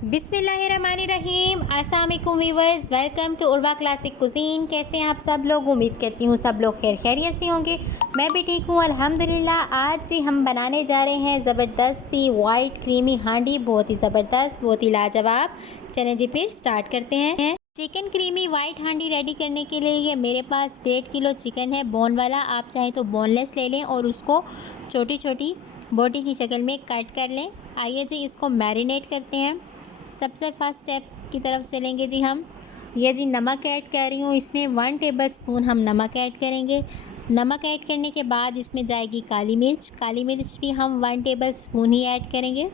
बिस्मिल्लाहिर्रहमानिर्रहीम। अस्सलाम वालेकुम viewers, welcome to Urwa classic cuisine. कैसे हैं आप सब लोग? उम्मीद करती हूँ सब लोग खैरियत से होंगे। मैं भी ठीक हूँ अल्हम्दुलिल्लाह। आज जी हम बनाने जा रहे हैं ज़बरदस्त सी वाइट क्रीमी हांडी। बहुत ही ज़बरदस्त, बहुत ही लाजवाब। चलें जी फिर स्टार्ट करते हैं। चिकन क्रीमी वाइट हांडी रेडी करने के लिए ये मेरे पास 1.5 किलो चिकन है, बोन वाला। आप चाहें तो बोनलेस ले लें और उसको छोटी छोटी बोटी की शक्ल में कट कर लें। आइए जी इसको मैरिनेट करते हैं। सबसे फर्स्ट स्टेप की तरफ चलेंगे जी हम। ये जी नमक ऐड कर रही हूँ, इसमें 1 टेबलस्पून हम नमक ऐड करेंगे। नमक ऐड करने के बाद इसमें जाएगी काली मिर्च। काली मिर्च भी हम 1 टेबलस्पून ही ऐड करेंगे।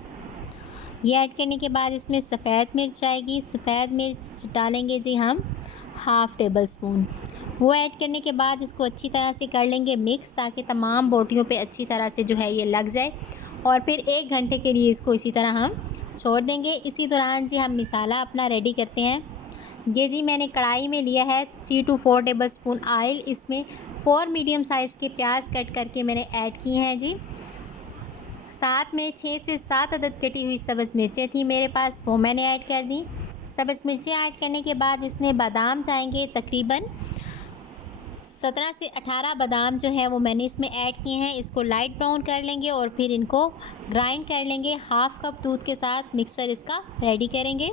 ये ऐड करने के बाद इसमें सफ़ेद मिर्च आएगी। सफ़ेद मिर्च डालेंगे जी हम 1/2 टेबलस्पून। वो ऐड करने के बाद इसको अच्छी तरह से कर लेंगे मिक्स, ताकि तमाम बोटियों पे अच्छी तरह से जो है ये लग जाए। और फिर 1 घंटे के लिए इसको इसी तरह हम छोड़ देंगे। इसी दौरान जी हम मसाला अपना रेडी करते हैं। ये जी मैंने कढ़ाई में लिया है 3 to 4 टेबलस्पून ऑयल। इसमें 4 मीडियम साइज़ के प्याज कट करके मैंने ऐड किए हैं जी। साथ में 6 से 7 अदद कटी हुई सब्ज़ मिर्चें थी मेरे पास, वो मैंने ऐड कर दी। सब्ज़ मिर्चें ऐड करने के बाद इसमें बादाम जाएंगे, तकरीबन 17 से 18 बादाम जो है वो मैंने इसमें ऐड किए हैं। इसको लाइट ब्राउन कर लेंगे और फिर इनको ग्राइंड कर लेंगे। 1/2 कप दूध के साथ मिक्सचर इसका रेडी करेंगे।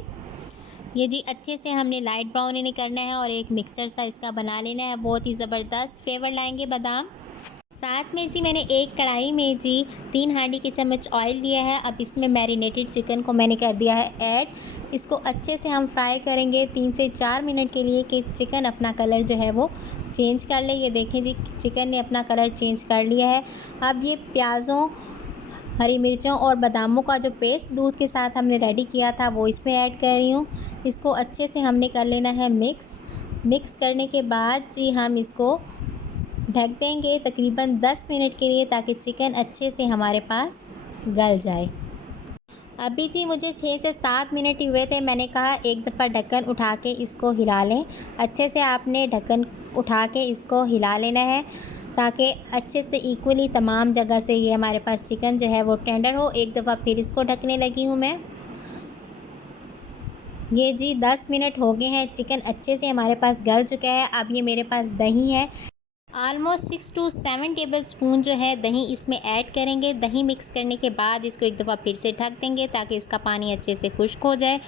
ये जी अच्छे से हमने लाइट ब्राउन इन्हें करना है और एक मिक्सचर सा इसका बना लेना है। बहुत ही ज़बरदस्त फ्लेवर लाएंगे बादाम। साथ में जी मैंने एक कढ़ाई में जी 3 हांडी के चम्मच ऑयल लिया है। अब इसमें मैरिनेटेड चिकन को मैंने कर दिया है ऐड। इसको अच्छे से हम फ्राई करेंगे 3 से 4 मिनट के लिए, कि चिकन अपना कलर जो है वो चेंज कर ले। ये देखें जी चिकन ने अपना कलर चेंज कर लिया है। अब ये प्याज़ों, हरी मिर्चों और बादामों का जो पेस्ट दूध के साथ हमने रेडी किया था वो इसमें ऐड कर रही हूँ। इसको अच्छे से हमने कर लेना है मिक्स करने के बाद जी हम इसको ढक देंगे तकरीबन 10 मिनट के लिए, ताकि चिकन अच्छे से हमारे पास गल जाए। अभी जी मुझे 6 से 7 मिनट ही हुए थे। मैंने कहा एक दफ़ा ढक्कन उठा के इसको हिला लें। अच्छे से आपने ढक्कन उठा के इसको हिला लेना है, ताकि अच्छे से इक्वली तमाम जगह से ये हमारे पास चिकन जो है वो टेंडर हो। एक दफ़ा फिर इसको ढकने लगी हूँ मैं। ये जी 10 मिनट हो गए हैं, चिकन अच्छे से हमारे पास गल चुका है। अब ये मेरे पास दही है, ऑलमोस्ट 6 to 7 टेबलस्पून जो है दही इसमें ऐड करेंगे। दही मिक्स करने के बाद इसको एक दफ़ा फिर से ढक देंगे, ताकि इसका पानी अच्छे से खुश्क हो जाए।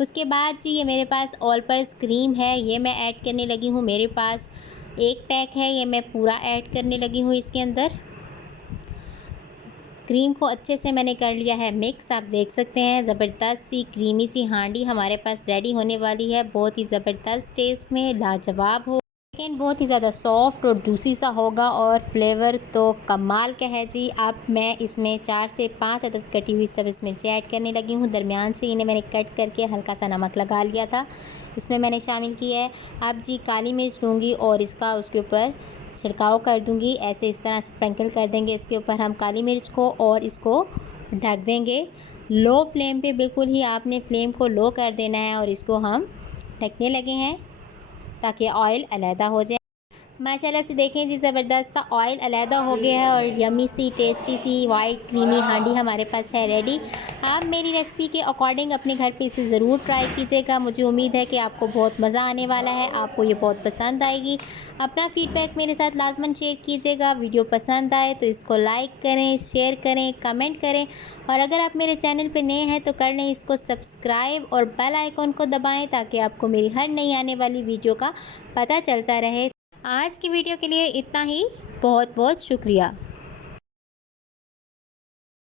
उसके बाद जी ये मेरे पास ऑल पर्पस क्रीम है, ये मैं ऐड करने लगी हूँ। मेरे पास 1 पैक है, ये मैं पूरा ऐड करने लगी हूँ इसके अंदर। क्रीम को अच्छे से मैंने कर लिया है मिक्स। आप देख सकते हैं ज़बरदस्त सी क्रीमी सी हांडी हमारे पास रेडी होने वाली है। बहुत ही ज़बरदस्त टेस्ट में लाजवाब हो, लेकिन बहुत ही ज़्यादा सॉफ्ट और जूसी सा होगा, और फ्लेवर तो कमाल का है जी। अब मैं इसमें 4 से 5 अदद कटी हुई सब्ज़ मिर्चें ऐड करने लगी हूँ। दरमियान से इन्हें मैंने कट करके हल्का सा नमक लगा लिया था, इसमें मैंने शामिल किया है। अब जी काली मिर्च लूँगी और इसका उसके ऊपर छिड़काव कर दूँगी। ऐसे इस तरह स्प्रिंकल कर देंगे इसके ऊपर हम काली मिर्च को, और इसको ढक देंगे लो फ्लेम पे। बिल्कुल ही आपने फ्लेम को लो कर देना है और इसको हम ढकने लगे हैं, ताकि ऑयल अलहदा हो जाए। माशाल्लाह से देखें जी ज़बरदस्त सा ऑयल अलहदा हो गया है, और यमी सी टेस्टी सी वाइट क्रीमी हांडी हमारे पास है रेडी। आप मेरी रेसिपी के अकॉर्डिंग अपने घर पे इसे ज़रूर ट्राई कीजिएगा। मुझे उम्मीद है कि आपको बहुत मज़ा आने वाला है, आपको ये बहुत पसंद आएगी। अपना फ़ीडबैक मेरे साथ लाजमन शेयर कीजिएगा। वीडियो पसंद आए तो इसको लाइक करें, शेयर करें, कमेंट करें, और अगर आप मेरे चैनल पे नए हैं तो कर लें इसको सब्सक्राइब और बेल आइकॉन को दबाएं, ताकि आपको मेरी हर नई आने वाली वीडियो का पता चलता रहे। आज की वीडियो के लिए इतना ही। बहुत बहुत शुक्रिया।